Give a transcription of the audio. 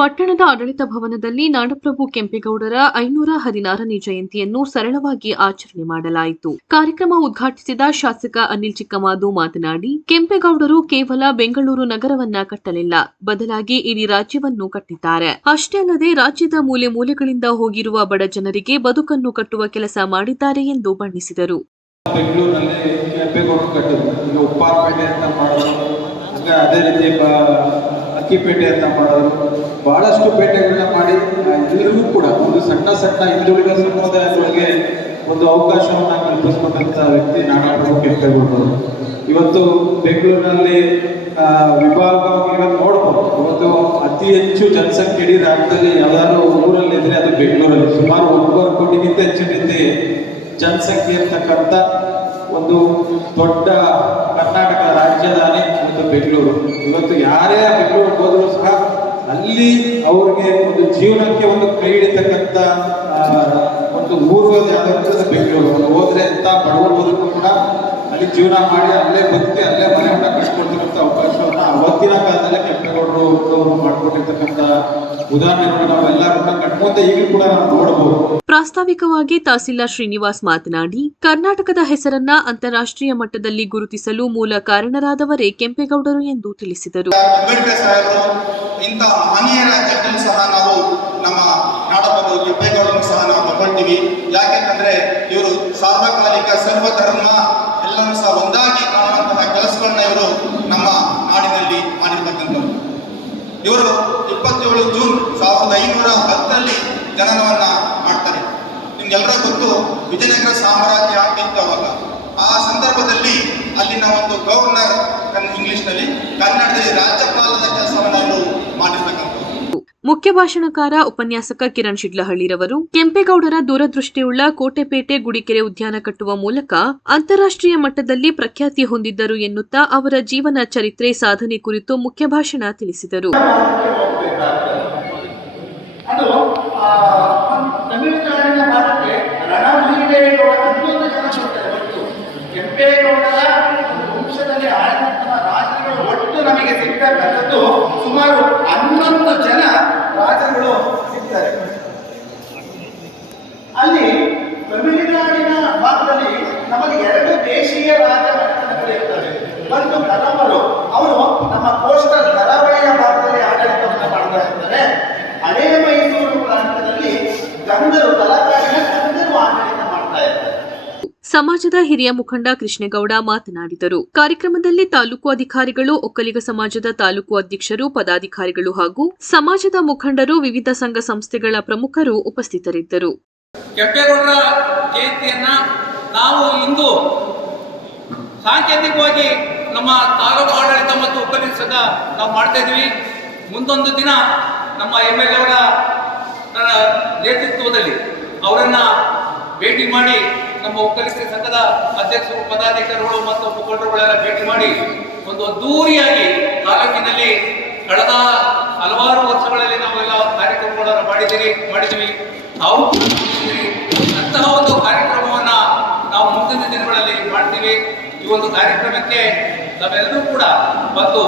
ಪಟ್ಟಣದ ಆಡಳಿತ ಭವನದಲ್ಲಿ ನಾಡಪ್ರಭು ಕೆಂಪೇಗೌಡರ ಐನೂರ ಹದಿನಾರನೇ ಜಯಂತಿಯನ್ನು ಸರಳವಾಗಿ ಆಚರಣೆ ಮಾಡಲಾಯಿತು. ಕಾರ್ಯಕ್ರಮ ಉದ್ಘಾಟಿಸಿದ ಶಾಸಕ ಅನಿಲ್ ಚಿಕ್ಕಮಾದು ಮಾತನಾಡಿ, ಕೆಂಪೇಗೌಡರು ಕೇವಲ ಬೆಂಗಳೂರು ನಗರವನ್ನ ಕಟ್ಟಲಿಲ್ಲ, ಬದಲಾಗಿ ಇಡೀ ರಾಜ್ಯವನ್ನು ಕಟ್ಟಿದ್ದಾರೆ. ಅಷ್ಟೇ ಅಲ್ಲದೆ ರಾಜ್ಯದ ಮೂಲೆ ಮೂಲೆಗಳಿಂದ ಹೋಗಿರುವ ಬಡ ಜನರಿಗೆ ಬದುಕನ್ನು ಕಟ್ಟುವ ಕೆಲಸ ಮಾಡಿದ್ದಾರೆ ಎಂದು ಬಣ್ಣಿಸಿದರು. ಬೆಂಗಳೂರಿನಲ್ಲಿ ಅಕ್ಕಿಪೇಟೆ ಅಂತ ಮಾಡೋದು. ಬಹಳಷ್ಟು ಪೇಟೆಗಳನ್ನ ಮಾಡಿ ಎಲ್ಲರಿಗೂ ಕೂಡ ಒಂದು ಸಣ್ಣ ಸಣ್ಣ ಹಿಂದುಳಿದ ಸಮುದಾಯಗಳಿಗೆ ಒಂದು ಅವಕಾಶವನ್ನು ಕಲ್ಪಿಸ್ಕೊಟ್ಟಂತ ವ್ಯಕ್ತಿ ನಾಡಪ್ರಭು ಕೆಂಪೇಗೌಡರು ಇವತ್ತು ಬೆಂಗಳೂರಿನಲ್ಲಿ ವಿಭಾಗವಾಗಿ ನೋಡ್ಬೋದು. ಇವತ್ತು ಅತಿ ಹೆಚ್ಚು ಜನಸಂಖ್ಯೆ ಇಡೀ ರಾಜ್ಯದಲ್ಲಿ ಯಾವ್ದಾದ್ರು ಊರಲ್ಲಿ ಇದ್ರೆ ಅದು ಬೆಂಗಳೂರಲ್ಲಿ. ಸುಮಾರು ಒಂದೂವರೆ ಕೋಟಿಗಿಂತ ಹೆಚ್ಚಿನ ರೀತಿ ಜನಸಂಖ್ಯೆ ಇರ್ತಕ್ಕಂಥ ಒಂದು ದೊಡ್ಡ ಕರ್ನಾಟಕ ರಾಜಧಾನಿ ಮತ್ತು ಬೆಂಗಳೂರು. ಇವತ್ತು ಯಾರೇ ಬೆಂಗಳೂರಿಗೆ ಹೋದರೂ ಸಹ ಅಲ್ಲಿ ಅವ್ರಿಗೆ ಒಂದು ಜೀವನಕ್ಕೆ ಒಂದು ಕೈ ಹಿಡಿತಕ್ಕಂಥ ಒಂದು ಊರು ಯಾವ್ದಾದ್ರು ಬೆಂಗಳೂರು. ಹೋದ್ರೆ ಅಂತ ಬಡವರು ಹೋದ್ರು ಕೂಡ ಅಲ್ಲಿ ಜೀವನ ಮಾಡಿ, ಅಲ್ಲೇ ಬದುಕಿ, ಅಲ್ಲೇ ಮನೆ ಅವಕಾಶವನ್ನ ಅವತ್ತಿನ ಕಾಲದಲ್ಲೇ ಕೆಂಪೇಗೌಡರು ಮಾಡಿಕೊಂಡಿರ್ತಕ್ಕಂಥ ಮಾಡ್ಕೊಟ್ಟಿರ್ತಕ್ಕಂಥ ಉದಾಹರಣೆಗಳು ನಾವೆಲ್ಲ ಕಟ್ಕೊಂತ ಈಗಲೂ ಕೂಡ ನಾವು ನೋಡಬಹುದು ಪ್ರಾಸ್ತಾವಿಕವಾಗಿ ತಹಸೀಲ್ದಾರ್ ಶ್ರೀನಿವಾಸ್ ಮಾತನಾಡಿ ಕರ್ನಾಟಕದ ಹೆಸರನ್ನ ಅಂತಾರಾಷ್ಟ್ರೀಯ ಮಟ್ಟದಲ್ಲಿ ಗುರುತಿಸಲು ಮೂಲ ಕಾರಣರಾದವರೇ ಕೆಂಪೇಗೌಡರು ಎಂದು ತಿಳಿಸಿದರು. ಅಂಬೇಡ್ಕರ್ ಸಾಹೇಬರು ಇಂತಹ ಮಹನೀಯರ ಜಗತ್ತನ್ನು ಸಹ ನಾವು ನಮ್ಮ ನಾಡಬಹುದು ಕೆಂಪೇಗೌಡರನ್ನು ಸಹ ನಾವು ತಗೊಳ್ತೀವಿ. ಯಾಕೆಂತಂದ್ರೆ ಇವರು ಸಾರ್ವಕಾಲಿಕ ಸರ್ವಧರ್ಮ ಎಲ್ಲರೂ ಸಹ ಒಂದಾಗಿ ಇವರು ಇಪ್ಪತ್ತೇಳು ಜೂನ್ ಸಾವಿರದ ಐನೂರ ಹತ್ತರಲ್ಲಿ ಜನನವನ್ನ ಮಾಡ್ತಾರೆ. ನಿಮ್ಗೆಲ್ಲರ ಗೊತ್ತು, ವಿಜಯನಗರ ಸಾಮ್ರಾಜ್ಯ ಆಗಿತ್ತು ಆ ಸಂದರ್ಭದಲ್ಲಿ ಅಲ್ಲಿನ ಒಂದು ಗವರ್ನರ್ ಇಂಗ್ಲಿಷ್ನಲ್ಲಿ ಕನ್ನಡದಲ್ಲಿ ಮುಖ್ಯ ಭಾಷಣಕಾರ ಉಪನ್ಯಾಸಕ ಕಿರಣ್ ಶಿಡ್ಲಹಳ್ಳಿರವರು, ಕೆಂಪೇಗೌಡರ ದೂರದೃಷ್ಟಿಯುಳ್ಳ ಕೋಟೆಪೇಟೆ ಗುಡಿಕೆರೆ ಉದ್ಯಾನ ಕಟ್ಟುವ ಮೂಲಕ ಅಂತಾರಾಷ್ಟ್ರೀಯ ಮಟ್ಟದಲ್ಲಿ ಪ್ರಖ್ಯಾತಿ ಹೊಂದಿದ್ದರು ಎನ್ನುತ್ತಾ ಅವರ ಜೀವನ ಚರಿತ್ರೆ ಸಾಧನೆ ಕುರಿತು ಮುಖ್ಯ ಭಾಷಣ ತಿಳಿಸಿದರು. ಸಮಾಜದ ಹಿರಿಯ ಮುಖಂಡ ಕೃಷ್ಣೇಗೌಡ ಮಾತನಾಡಿದರು. ಕಾರ್ಯಕ್ರಮದಲ್ಲಿ ತಾಲೂಕು ಅಧಿಕಾರಿಗಳು ಒಕ್ಕಲಿಗ ಸಮಾಜದ ತಾಲೂಕು ಅಧ್ಯಕ್ಷರು ಪದಾಧಿಕಾರಿಗಳು ಹಾಗೂ ಸಮಾಜದ ಮುಖಂಡರು ವಿವಿಧ ಸಂಘ ಸಂಸ್ಥೆಗಳ ಪ್ರಮುಖರು ಉಪಸ್ಥಿತರಿದ್ದರು. ಕೆಂಪೇಗೌಡರ ಜಯಂತಿಯನ್ನ ನಾವು ಇಂದು ಸಾಂಕೇತಿಕವಾಗಿ ನಮ್ಮ ತಾಲೂಕು ಆಡಳಿತ ಮತ್ತು ಒಕ್ಕಲಿಗ ಸಂಘ ನಾವು ಮಾಡ್ತಾ ಇದ್ದೀವಿ. ಮುಂದೊಂದು ದಿನ ನಮ್ಮ ಎಂ ಎಲ್ ಅವರ ನೇತೃತ್ವದಲ್ಲಿ ಅವರನ್ನ ಭೇಟಿ ಮಾಡಿ ನಮ್ಮ ಒಕ್ಕಲಿಗರ ಸಂಘದ ಅಧ್ಯಕ್ಷರು, ಪದಾಧಿಕಾರಿಗಳು ಮತ್ತು ಮುಖಂಡರುಗಳೆಲ್ಲ ಭೇಟಿ ಮಾಡಿ ಒಂದು ಅದ್ದೂರಿಯಾಗಿ ತಾಲೂಕಿನಲ್ಲಿ ಕಳೆದ ಹಲವಾರು ವರ್ಷಗಳಲ್ಲಿ ನಾವೆಲ್ಲ ಕಾರ್ಯಕ್ರಮಗಳನ್ನು ಮಾಡಿದ್ದೀರಿ, ಮಾಡಿದ್ದೀವಿ. ನಾವು ಅಂತಹ ಒಂದು ಕಾರ್ಯಕ್ರಮವನ್ನ ನಾವು ಮುಂದಿನ ದಿನಗಳಲ್ಲಿ ಮಾಡ್ತೀವಿ. ಈ ಒಂದು ಕಾರ್ಯಕ್ರಮಕ್ಕೆ ನಾವೆಲ್ಲರೂ ಕೂಡ ಬಂದು